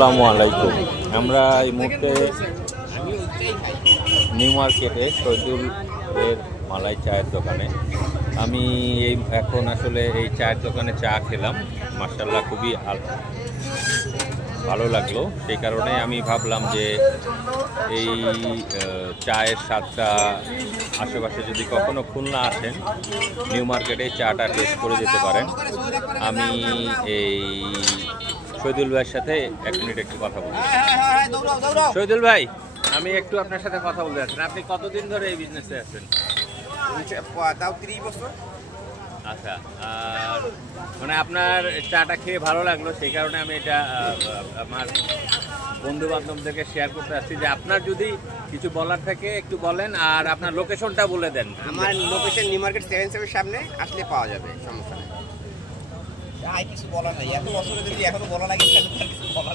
আসসালামু আলাইকুম। আমরা এই মুহূর্তে নিউ মার্কেটে শহীদুল এর মালাই চায়ের দোকানে। আমি এখন আসলে এই চায়ের দোকানে চা খেলাম, মাশাআল্লাহ খুবই ভালো লাগলো। সেই কারণে আমি ভাবলাম যে এই চায়ের স্বাদটা আশেপাশে যদি কখনো খুলনা আসেন, নিউ মার্কেটে চাটা টেস্ট করে যেতে পারেন। আমি এই শহীদুল ভাইয়ের সাথে 1 মিনিট একটু কথা বলছি। শহীদুল ভাই, আমি একটু আপনার সাথে কথা বলতে চাচ্ছি। আপনি কতদিন ধরে এই বিজনেসে আছেন? 30 বছর। আচ্ছা, আর মানে আপনার চাটা খেয়ে ভালো লাগলো, সেই কারণে আমি এটা আমার বন্ধু বান্ধবদেরকে শেয়ার করতে আসছি যে আপনার যদি কিছু বলার থাকে একটু বলেন, আর আপনার লোকেশনটা বলে দেন। আমার লোকেশন নিউ মার্কেট 7-7 সামনে আসলে পাওয়া যাবে, সমস্যা নেই। কিছু বলার নাই, এত বছরে যদি এখনো বলা লাগে তাহলে কিছু বলা